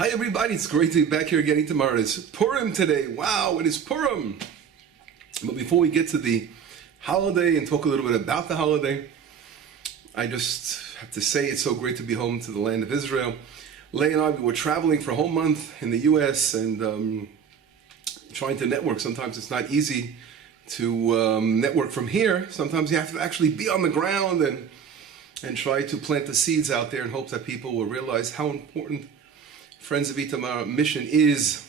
Hi everybody, it's great to be back here again tomorrow. It's Purim today. Wow, it is Purim. But before we get to the holiday and talk a little bit about the holiday, I just have to say it's so great to be home to the land of Israel. Leigh and I, we were traveling for a whole month in the US and trying to network. Sometimes it's not easy to network from here. Sometimes you have to actually be on the ground and try to plant the seeds out there in hopes that people will realize how important Friends of Itamar mission is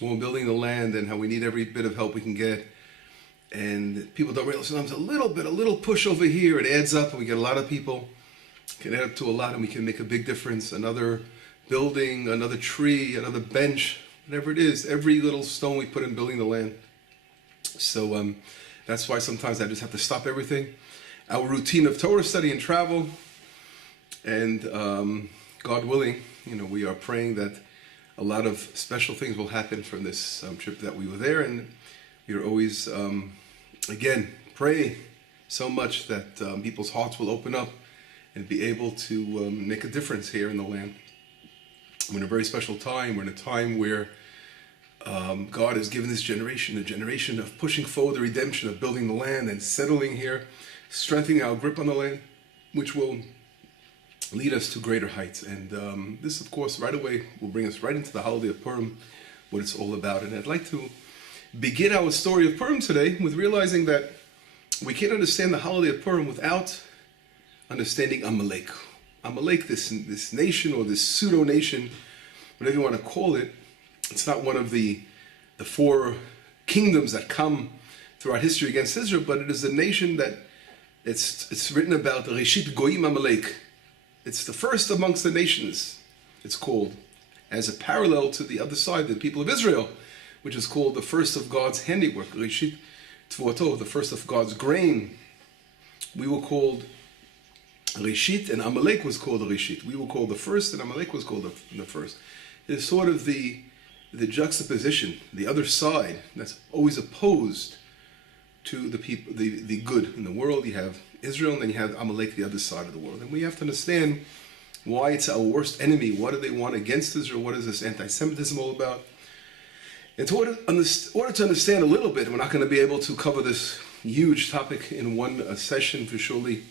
when we're building the land, and how we need every bit of help we can get. And people don't realize sometimes a little push over here, it adds up, and we get a lot of people. It can add up to a lot, and we can make a big difference. Another building, another tree, another bench, whatever it is, every little stone we put in building the land. So that's why sometimes I just have to stop everything. Our routine of Torah study and travel, and God willing, we are praying that a lot of special things will happen from this trip that we were there, and we are always, again, pray so much that people's hearts will open up and be able to make a difference here in the land. We're in a very special time. We're in a time where God has given this generation a generation of pushing forward the redemption, of building the land and settling here, strengthening our grip on the land, which will lead us to greater heights. And this, of course, right away will bring us right into the holiday of Purim, what it's all about. And I'd like to begin our story of Purim today with realizing that we can't understand the holiday of Purim without understanding Amalek. Amalek, this nation, or this pseudo-nation, whatever you want to call it, it's not one of the four kingdoms that come throughout history against Israel, but it is a nation that it's written about, Reshit Goyim Amalek. It's the first amongst the nations, it's called, as a parallel to the other side, the people of Israel, which is called the first of God's handiwork, Reshit Tvuoto, the first of God's grain. We were called Reshit, and Amalek was called Reshit. We were called the first, and Amalek was called the first. It's sort of the juxtaposition, the other side, that's always opposed to the people, the good in the world. You have Israel, and then you have Amalek, the other side of the world. And we have to understand why it's our worst enemy. What do they want against Israel? What is this anti-Semitism all about? And in order to understand a little bit, we're not going to be able to cover this huge topic in one session, for surely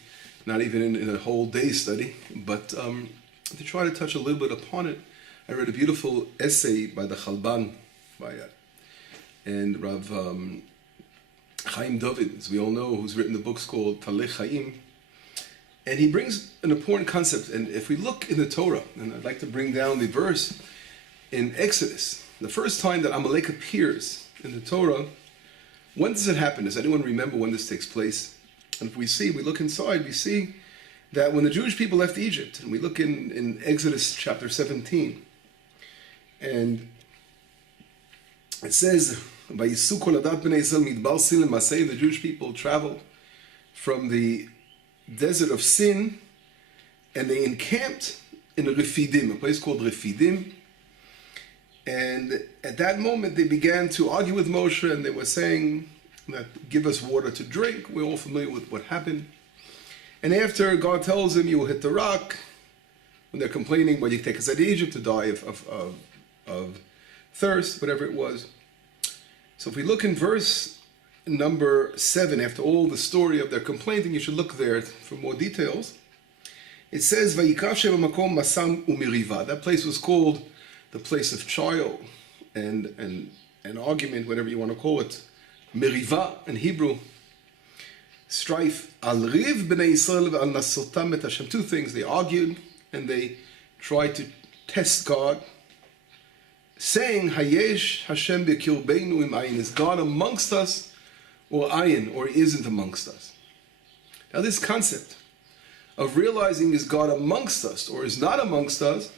not even in a whole day's study, but to try to touch a little bit upon it, I read a beautiful essay by the Chalban, and Rav Chaim David, as we all know, who's written the books called Talei Chaim, and he brings an important concept. And if we look in the Torah, and I'd like to bring down the verse in Exodus, the first time that Amalek appears in the Torah, when does it happen? Does anyone remember when this takes place? And if we look inside, we see that when the Jewish people left Egypt, and we look in Exodus chapter 17, and it says, the Jewish people traveled from the desert of Sin, and they encamped in Refidim, a place called Refidim. And at that moment, they began to argue with Moshe, and they were saying that, give us water to drink. We're all familiar with what happened. And after God tells them, you will hit the rock, when they're complaining, well, you take us out of Egypt to die of thirst, whatever it was. So if we look in verse number 7, after all the story of their complaint, and you should look there for more details, it says, Vayikav Shem HaMakom Masam Umiriva. That place was called the place of trial and an argument, whatever you want to call it. Meriva in Hebrew, strife. Al Riv B'nei Yisrael Al Nasotam Et Hashem. Two things, they argued and they tried to test God, saying, Hayesh Hashem B'kirbeinu Im Ayin. Is God amongst us, or Ayin, or He isn't amongst us? Now this concept of realizing, is God amongst us or is not amongst us,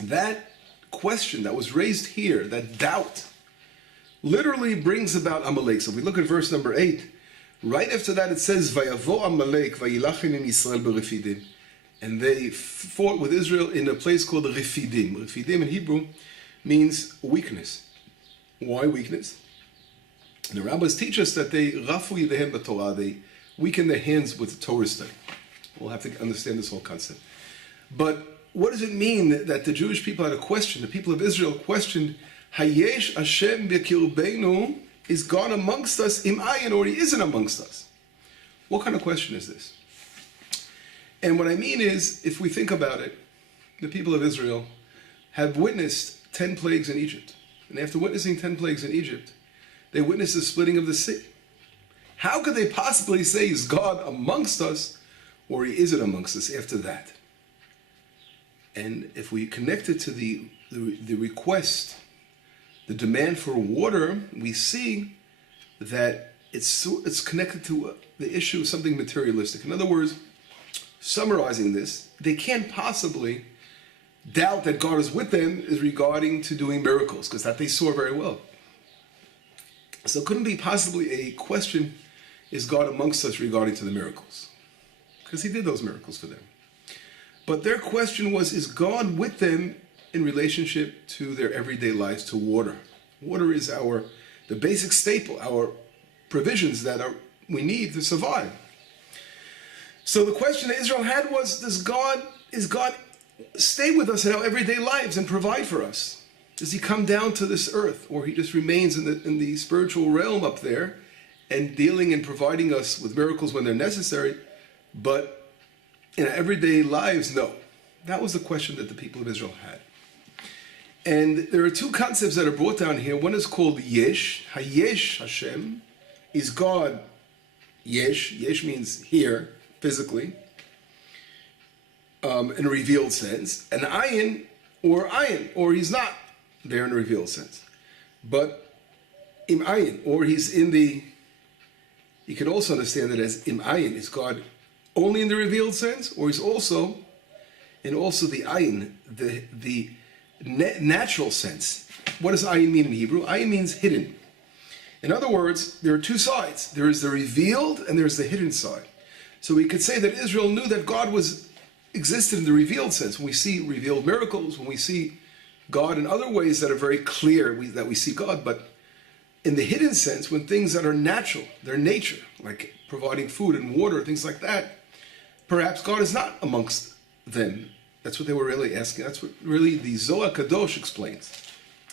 that question that was raised here, that doubt, literally brings about Amalek. So if we look at verse number 8, right after that it says, Vayavo Amalek vayilachin in Yisrael b'Refidim. And they fought with Israel in a place called Refidim. Refidim in Hebrew means weakness. Why weakness? The rabbis teach us that they rafu yedehem b'Torah, they weaken their hands with the Torah study. We'll have to understand this whole concept. But what does it mean that the Jewish people had a question? The people of Israel questioned, Hayesh Hashem b'kirbeinu, is God amongst us, im ayin, or he isn't amongst us? What kind of question is this? And what I mean is, if we think about it, the people of Israel have witnessed 10 plagues in Egypt. And after witnessing 10 plagues in Egypt, they witnessed the splitting of the sea. How could they possibly say, is God amongst us, or he isn't amongst us after that? And if we connect it to the request, the demand for water, we see that it's connected to the issue of something materialistic. In other words, summarizing this, they can't possibly doubt that God is with them is regarding to doing miracles, because that they saw very well. So it couldn't be possibly a question, is God amongst us regarding to the miracles? Because he did those miracles for them. But their question was, is God with them in relationship to their everyday lives, to water? Water is the basic staple, our provisions that we need to survive. So the question that Israel had was, is God stay with us in our everyday lives and provide for us? Does he come down to this earth, or he just remains in the spiritual realm up there and dealing and providing us with miracles when they're necessary, but in our everyday lives, no? That was the question that the people of Israel had. And there are two concepts that are brought down here. One is called Yesh. Hayesh Hashem, is God Yesh. Yesh means here, physically, in a revealed sense. And Ayin, or he's not there in a revealed sense. But Im Ayin, or he's in the, you can also understand it as Im Ayin, is God only in the revealed sense, or he's also the Ayin, the natural sense. What does Ayin mean in Hebrew? Ayin means hidden. In other words, there are two sides. There is the revealed and there's the hidden side. So we could say that Israel knew that God existed in the revealed sense. When we see revealed miracles, when we see God in other ways that are very clear that we see God, but in the hidden sense, when things that are natural, their nature, like providing food and water, things like that, perhaps God is not amongst them. That's what they were really asking. That's what really the Zohar Kadosh explains.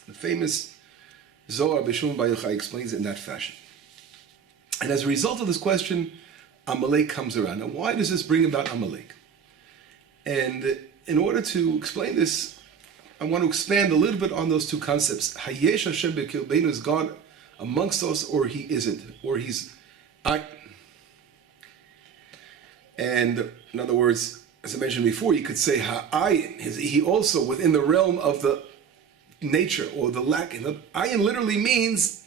The famous Zohar Bishum Bar Yochai explains it in that fashion. And as a result of this question, Amalek comes around. Now, why does this bring about Amalek? And in order to explain this, I want to expand a little bit on those two concepts. Hayesh Hashem b'kirbeinu, is God amongst us, or he isn't, or he's I. And in other words, as I mentioned before, you could say Ha'ayin, he also within the realm of the nature or the lack. Ayin literally means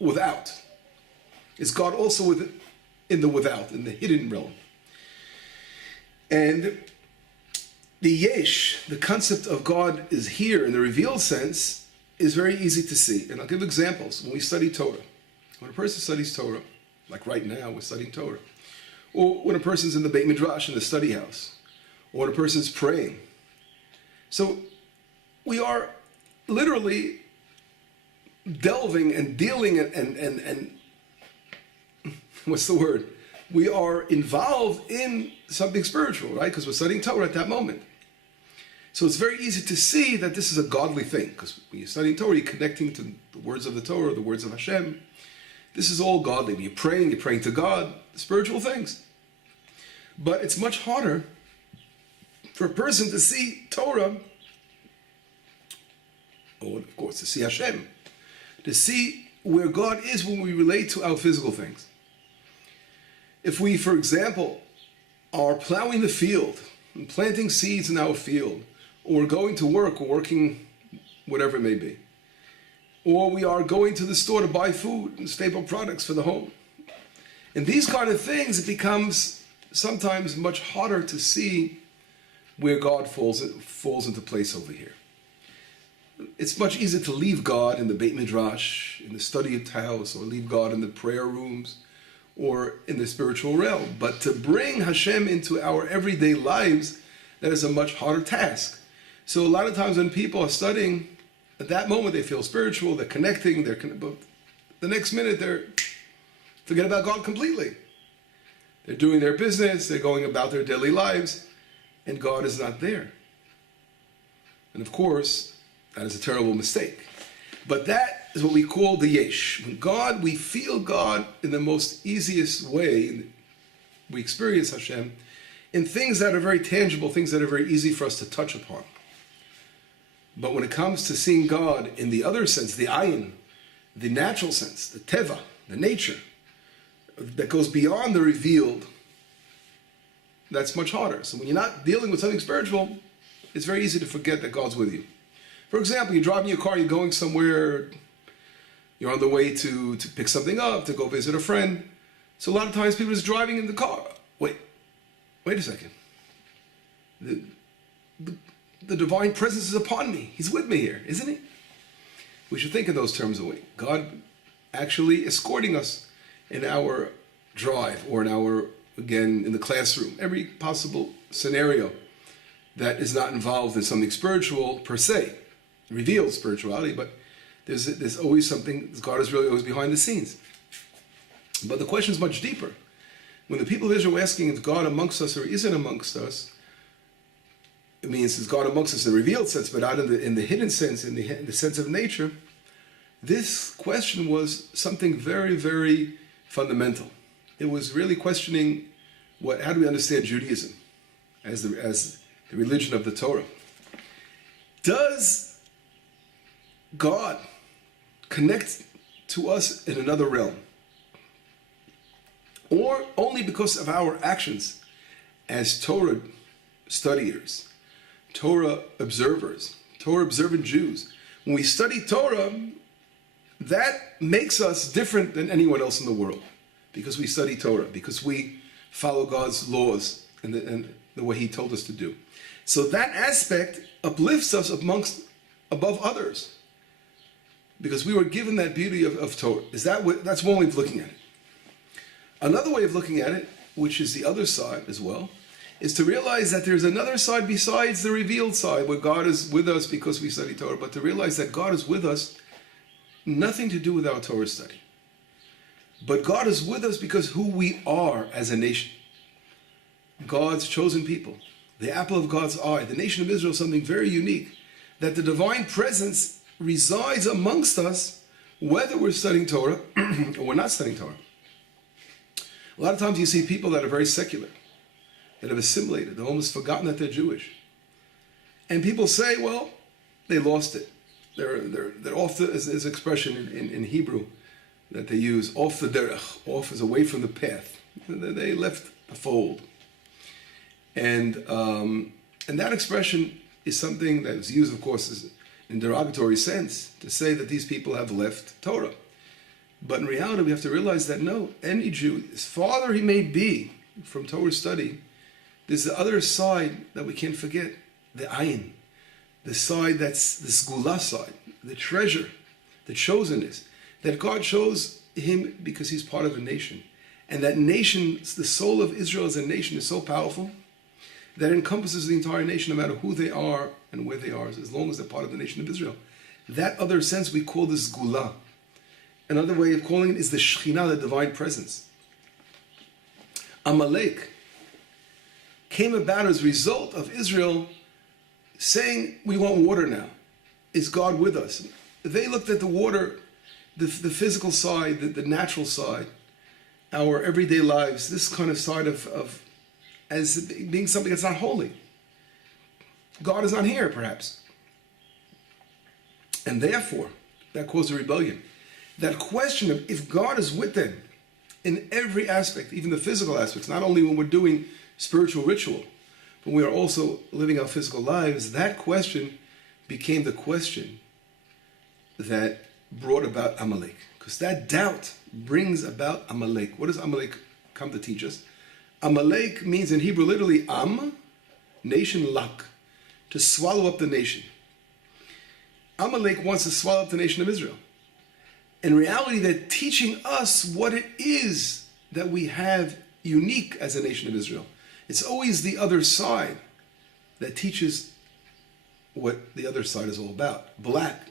without. Is God also in the without, in the hidden realm? And the Yesh, the concept of God is here in the revealed sense, is very easy to see. And I'll give examples. When we study Torah, when a person studies Torah, like right now we're studying Torah, or when a person's in the Beit Midrash, in the study house, or when a person's praying. So we are literally delving and dealing and what's the word? We are involved in something spiritual, right? Because we're studying Torah at that moment. So it's very easy to see that this is a godly thing, because when you're studying Torah, you're connecting to the words of the Torah, the words of Hashem. This is all godly. When you're praying to God, spiritual things. But it's much harder for a person to see Torah, or of course to see Hashem, to see where God is when we relate to our physical things. If we, for example, are plowing the field and planting seeds in our field, or going to work or working whatever it may be, or we are going to the store to buy food and staple products for the home. And these kind of things, it becomes sometimes much harder to see where God falls into place over here. It's much easier to leave God in the Beit Midrash, in the study of house, or leave God in the prayer rooms, or in the spiritual realm. But to bring Hashem into our everyday lives, that is a much harder task. So a lot of times when people are studying, at that moment they feel spiritual, they're connecting, but the next minute they're forget about God completely. They're doing their business, they're going about their daily lives, and God is not there. And of course, that is a terrible mistake. But that is what we call the yesh. When God, we feel God in the most easiest way. We experience Hashem in things that are very tangible, things that are very easy for us to touch upon. But when it comes to seeing God in the other sense, the ayin, the natural sense, the teva, the nature, that goes beyond the revealed, that's much harder. So when you're not dealing with something spiritual, it's very easy to forget that God's with you. For example, you're driving your car, you're going somewhere, you're on the way to pick something up, to go visit a friend. So a lot of times people are just driving in the car. Wait a second. The divine presence is upon me. He's with me here, isn't he? We should think in those terms of way. God actually escorting us in our drive or in our, again, in the classroom. Every possible scenario that is not involved in something spiritual per se, revealed spirituality, but there's always something, God is really always behind the scenes. But the question is much deeper. When the people of Israel were asking, is God amongst us or isn't amongst us, it means is God amongst us in the revealed sense, but not in the hidden sense, in the sense of nature. This question was something very, very fundamental. It was really questioning how do we understand Judaism as the religion of the Torah. Does God connect to us in another realm? Or only because of our actions as Torah studiers, Torah observers, Torah observant Jews. When we study Torah, that makes us different than anyone else in the world. Because we study Torah, because we follow God's laws and the way He told us to do. So that aspect uplifts us above others. Because we were given that beauty of Torah. That's one way of looking at it. Another way of looking at it, which is the other side as well, is to realize that there's another side besides the revealed side, where God is with us because we study Torah, but to realize that God is with us, nothing to do with our Torah study. But God is with us because who we are as a nation. God's chosen people, the apple of God's eye, the nation of Israel, something very unique, that the divine presence resides amongst us, whether we're studying Torah or we're not studying Torah. A lot of times you see people that are very secular, that have assimilated, they've almost forgotten that they're Jewish. And people say, well, they lost it. They're off there's an expression in Hebrew that they use, off the derech, off is away from the path. They left the fold. And that expression is something that is used, of course, in derogatory sense, to say that these people have left Torah. But in reality, we have to realize that no, any Jew, as farther he may be from Torah study, there's the other side that we can't forget, the ayin, the side that's the sgula side, the treasure, the chosenness, that God chose him because he's part of a nation. And that nation, the soul of Israel as a nation is so powerful that it encompasses the entire nation, no matter who they are and where they are, as long as they're part of the nation of Israel. That other sense we call the sgula. Another way of calling it is the Shekhinah, the divine presence. Amalek came about as a result of Israel saying, we want water now. Is God with us? They looked at the water, the physical side, the natural side, our everyday lives, this kind of side of as being something that's not holy. God is not here, perhaps. And therefore, that caused a rebellion. That question of if God is with them in every aspect, even the physical aspects, not only when we're doing spiritual ritual, but we are also living our physical lives, that question became the question that brought about Amalek. Because that doubt brings about Amalek. What does Amalek come to teach us? Amalek means in Hebrew literally Am, nation, Lak, to swallow up the nation. Amalek wants to swallow up the nation of Israel. In reality, they're teaching us what it is that we have unique as a nation of Israel. It's always the other side that teaches what the other side is all about. Black,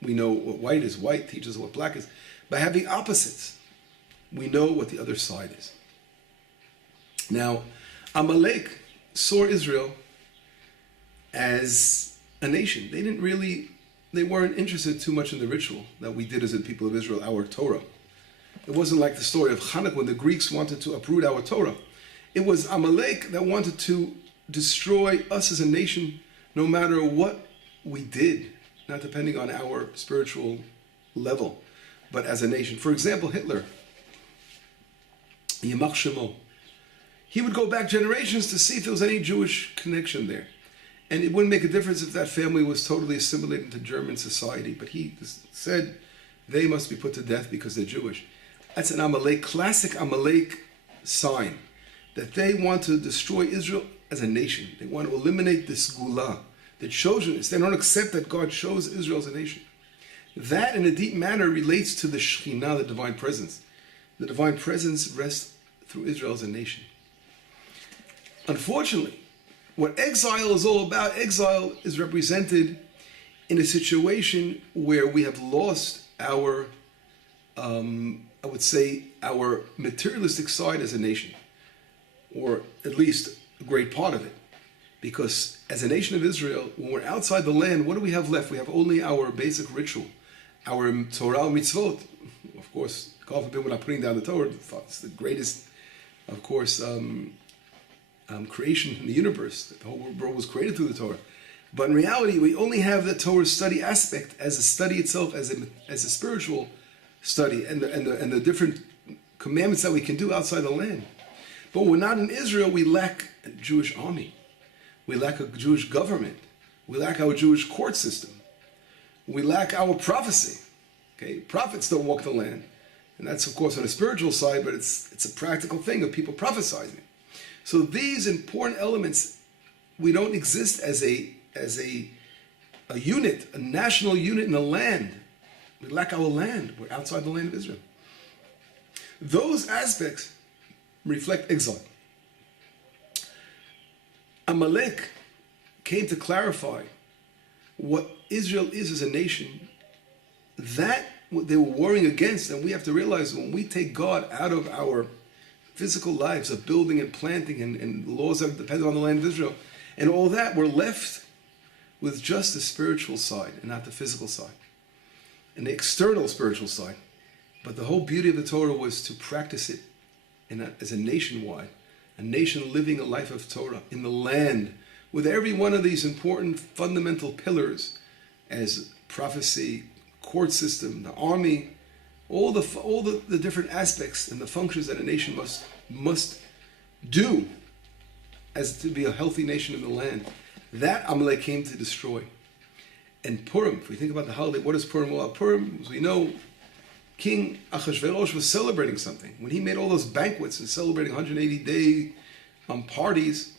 we know what white is. White teaches what black is. By having opposites, we know what the other side is. Now, Amalek saw Israel as a nation. They weren't interested too much in the ritual that we did as the people of Israel, our Torah. It wasn't like the story of Hanukkah when the Greeks wanted to uproot our Torah. It was Amalek that wanted to destroy us as a nation, no matter what we did, not depending on our spiritual level, but as a nation. For example, Hitler, Yamach Shemo, he would go back generations to see if there was any Jewish connection there. And it wouldn't make a difference if that family was totally assimilated into German society, but he said they must be put to death because they're Jewish. That's an Amalek, classic Amalek sign, that they want to destroy Israel as a nation. They want to eliminate this Gula, the chosenness. They don't accept that God chose Israel as a nation. That, in a deep manner, relates to the Shekhinah, the divine presence. The divine presence rests through Israel as a nation. Unfortunately, what exile is all about, exile is represented in a situation where we have lost our, I would say, our materialistic side as a nation, or at least a great part of it. Because as a nation of Israel, when we're outside the land, what do we have left? We have only our basic ritual, our Torah mitzvot. Of course, God forbid we're not putting down the Torah. It's the greatest, of course, creation in the universe. The whole world was created through the Torah. But in reality, we only have the Torah study aspect as a study itself, as a spiritual study, and the different commandments that we can do outside the land. But when we're not in Israel, we lack a Jewish army. We lack a Jewish government. We lack our Jewish court system. We lack our prophecy. Okay, prophets don't walk the land. And that's, of course, on a spiritual side, but it's a practical thing of people prophesying. So these important elements, we don't exist as a unit, a national unit in the land. We lack our land. We're outside the land of Israel. Those aspects reflect exile. Amalek came to clarify what Israel is as a nation. That what they were warring against, and we have to realize when we take God out of our physical lives of building and planting and laws that depend on the land of Israel, and all that, we're left with just the spiritual side and not the physical side, and the external spiritual side. But the whole beauty of the Torah was to practice it as a nationwide, a nation living a life of Torah in the land, with every one of these important fundamental pillars as prophecy, court system, the army, all the different aspects and the functions that a nation must do as to be a healthy nation in the land. That Amalek came to destroy. And Purim, if we think about the holiday, what is Purim all about? Purim, as we know, King Achashverosh was celebrating something. When he made all those banquets and celebrating 180-day parties,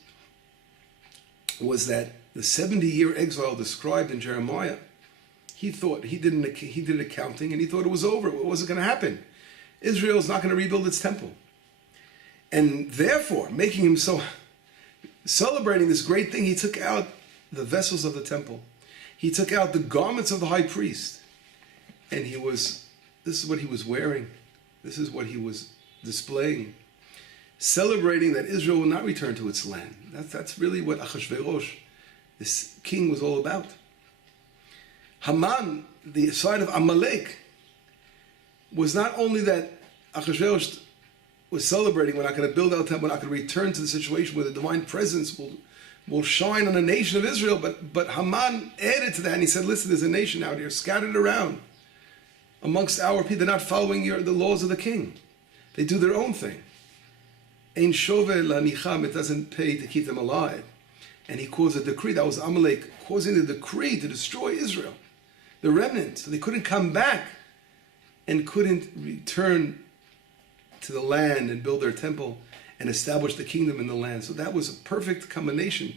was that the 70-year exile described in Jeremiah. He thought, he did accounting, and he thought it was over. It wasn't going to happen. Israel is not going to rebuild its temple. And therefore, making him so, celebrating this great thing, he took out the vessels of the temple. He took out the garments of the high priest. And this is what he was wearing. This is what he was displaying. Celebrating that Israel will not return to its land. That's really what Achashverosh, this king, was all about. Haman, the side of Amalek, was not only that Achashverosh was celebrating, we're not going to build our temple, we're not going to return to the situation where the divine presence will shine on the nation of Israel, but Haman added to that, and he said, listen, there's a nation out here scattered around amongst our people. They're not following the laws of the king. They do their own thing. Ein shove lanicham, it doesn't pay to keep them alive. And he caused a decree, that was Amalek, causing the decree to destroy Israel, the remnant. So they couldn't come back and couldn't return to the land and build their temple and establish the kingdom in the land. So that was a perfect combination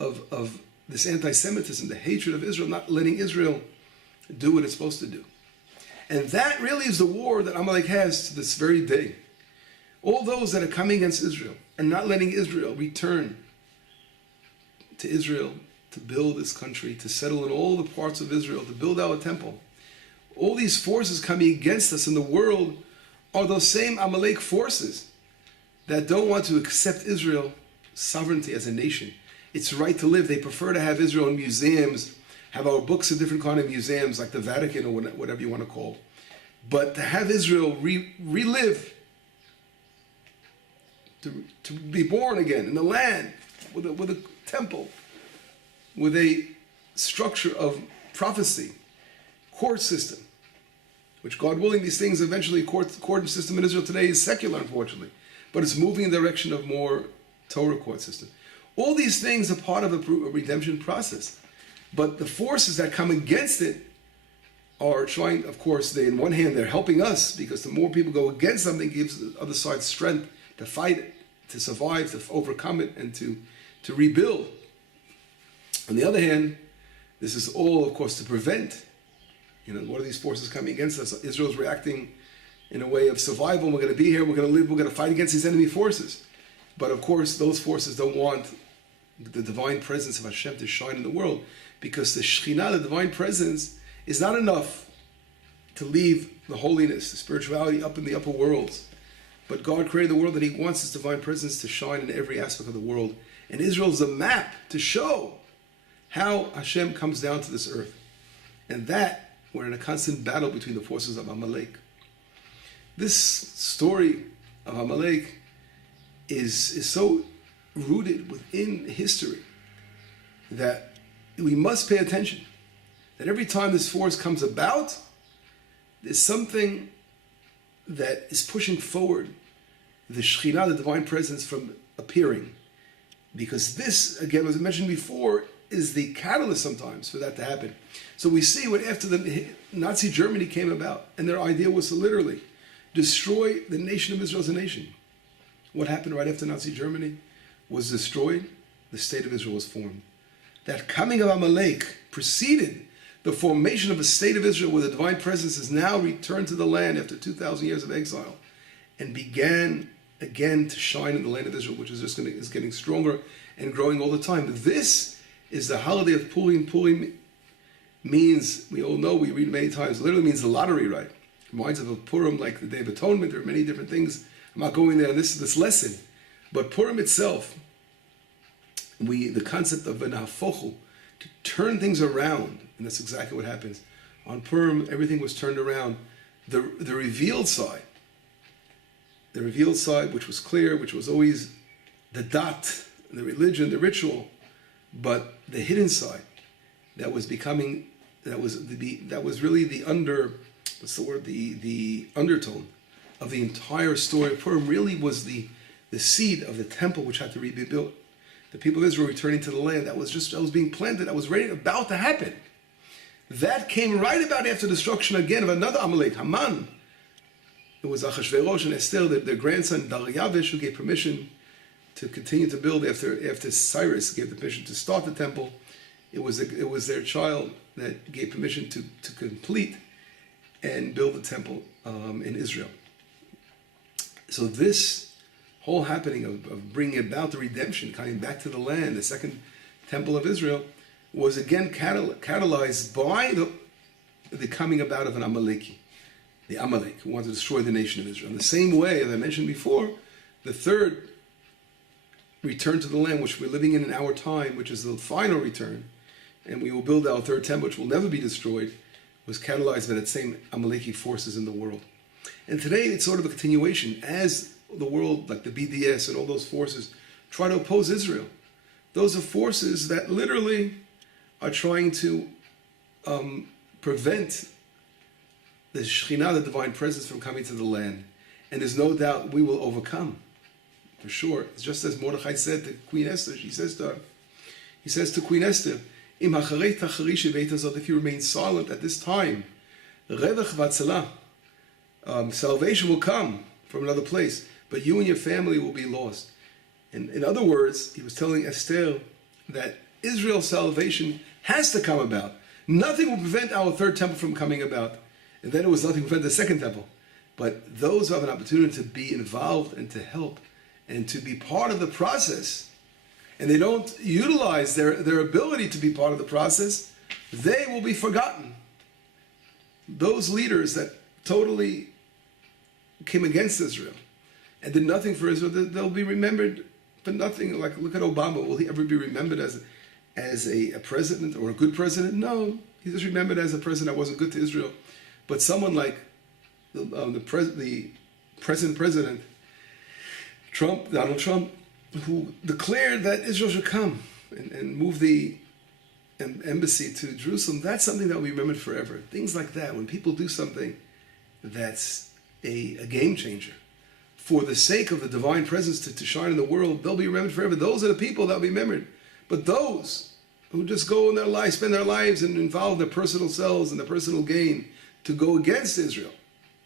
of this anti-Semitism, the hatred of Israel, not letting Israel do what it's supposed to do. And that really is the war that Amalek has to this very day. All those that are coming against Israel and not letting Israel return to Israel to build this country, to settle in all the parts of Israel, to build our temple. All these forces coming against us in the world are those same Amalek forces that don't want to accept Israel's sovereignty as a nation its right to live. They prefer to have Israel in museums, have our books in different kind of museums like the Vatican or whatever you want to call. But to have Israel relive, to be born again in the land with a temple, with a structure of prophecy, court system, which God willing, these things eventually, court system in Israel today is secular, unfortunately, but it's moving in the direction of more Torah court system. All these things are part of a redemption process. But the forces that come against it are trying, of course, on one hand, they're helping us, because the more people go against something, it gives the other side strength to fight it, to survive, to overcome it, and to rebuild. On the other hand, this is all, of course, to prevent, what are these forces coming against us? Israel's reacting in a way of survival. We're going to be here, we're going to live, we're going to fight against these enemy forces. But of course, those forces don't want the divine presence of Hashem to shine in the world, because the Shekhinah, the divine presence, is not enough to leave the holiness, the spirituality up in the upper worlds. But God created the world that He wants His divine presence to shine in every aspect of the world. And Israel is a map to show how Hashem comes down to this earth. And that, we're in a constant battle between the forces of Amalek. This story of Amalek is so rooted within history that we must pay attention. That every time this force comes about, there's something that is pushing forward the Shekhinah, the divine presence, from appearing. Because this, again, as I mentioned before, is the catalyst sometimes for that to happen. So we see when after the Nazi Germany came about, and their idea was to literally destroy the nation of Israel as a nation. What happened right after Nazi Germany was destroyed? The state of Israel was formed. That coming of Amalek preceded the formation of a state of Israel where the divine presence is now returned to the land after 2,000 years of exile and began again to shine in the land of Israel, which is just is getting stronger and growing all the time. This is the holiday of Purim. Purim means, we all know, we read many times, literally means the lottery, right? It reminds us of Purim, like the Day of Atonement. There are many different things. I'm not going there on this lesson. But Purim itself, the concept of an hafochu, to turn things around, and that's exactly what happens. On Purim, everything was turned around. The revealed side, which was clear, which was always the dat, the religion, the ritual, but the hidden side, that was really the undertone of the entire story of Purim, really was the seed of the temple which had to be built. The people of Israel returning to the land, that was being planted, that was about to happen. That came right about after destruction again of another Amalek, Haman. It was Achashverosh and Esther, their grandson Daryavish, who gave permission to continue to build after Cyrus gave the permission to start the temple. It was their child that gave permission to complete and build the temple in Israel. So this whole happening of bringing about the redemption, coming back to the land, the second temple of Israel, was again catalyzed by the coming about of an Amaleki, the Amalek, who wanted to destroy the nation of Israel. In the same way, as I mentioned before, the third return to the land, which we're living in our time, which is the final return, and we will build our third temple, which will never be destroyed, was catalyzed by that same Amaleki forces in the world. And today, it's sort of a continuation, as the world, like the BDS and all those forces, try to oppose Israel. Those are forces that literally are trying to prevent the Shekhinah, the divine presence, from coming to the land. And there's no doubt we will overcome, for sure. It's just as Mordechai said to Queen Esther, he says to Queen Esther, if you remain silent at this time, salvation will come from another place, but you and your family will be lost. And in other words, he was telling Esther that Israel's salvation has to come about. Nothing will prevent our third temple from coming about. And then it was nothing to prevent the second temple. But those who have an opportunity to be involved and to help and to be part of the process, and they don't utilize their ability to be part of the process, they will be forgotten. Those leaders that totally came against Israel and did nothing for Israel, they'll be remembered but nothing like, look at Obama. Will he ever be remembered as a president or a good president? No, he's just remembered as a president that wasn't good to Israel. But someone like the present president, Donald Trump, who declared that Israel should come and move the embassy to Jerusalem, that's something that will be remembered forever. Things like that, when people do something that's a game changer, for the sake of the divine presence to shine in the world, they'll be remembered forever. Those are the people that will be remembered. But those who just go in their lives, spend their lives and involve their personal selves and their personal gain to go against Israel,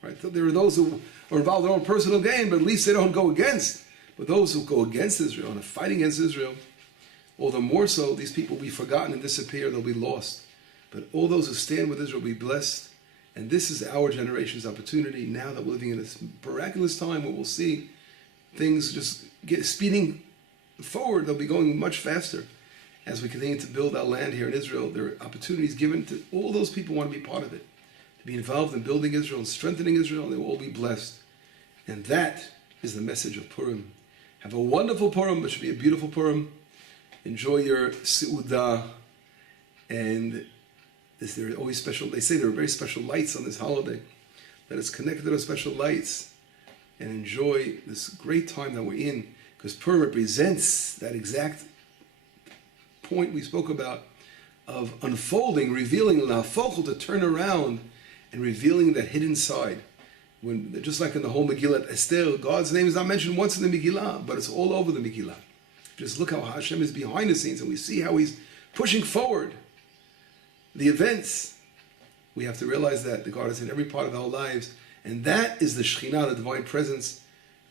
right? So there are those who are involved in their own personal gain, but at least they don't go against. But those who go against Israel and fight against Israel, all the more so, these people will be forgotten and disappear, they'll be lost. But all those who stand with Israel will be blessed. And this is our generation's opportunity now that we're living in this miraculous time where we'll see things just speeding forward. They'll be going much faster as we continue to build our land here in Israel. There are opportunities given to all those people who want to be part of it, to be involved in building Israel and strengthening Israel, and they will all be blessed. And that is the message of Purim. Have a wonderful Purim. It should be a beautiful Purim. Enjoy your Seudah, and there are always special, they say there are very special lights on this holiday. Let us connect to those special lights and enjoy this great time that we're in, because Purim represents that exact point we spoke about of unfolding, revealing La'afokul, to turn around and revealing that hidden side. When, just like in the whole Megillah Esther, God's name is not mentioned once in the Megillah, but it's all over the Megillah. Just look how Hashem is behind the scenes, and we see how He's pushing forward the events. We have to realize that the God is in every part of our lives, and that is the Shekhinah, the divine presence,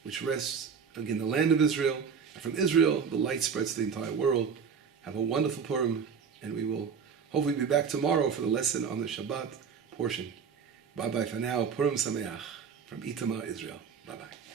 which rests, again, the land of Israel. And from Israel, the light spreads to the entire world. Have a wonderful Purim, and we will hopefully be back tomorrow for the lesson on the Shabbat portion. Bye-bye for now. Purim Sameach from Itamar, Israel. Bye-bye.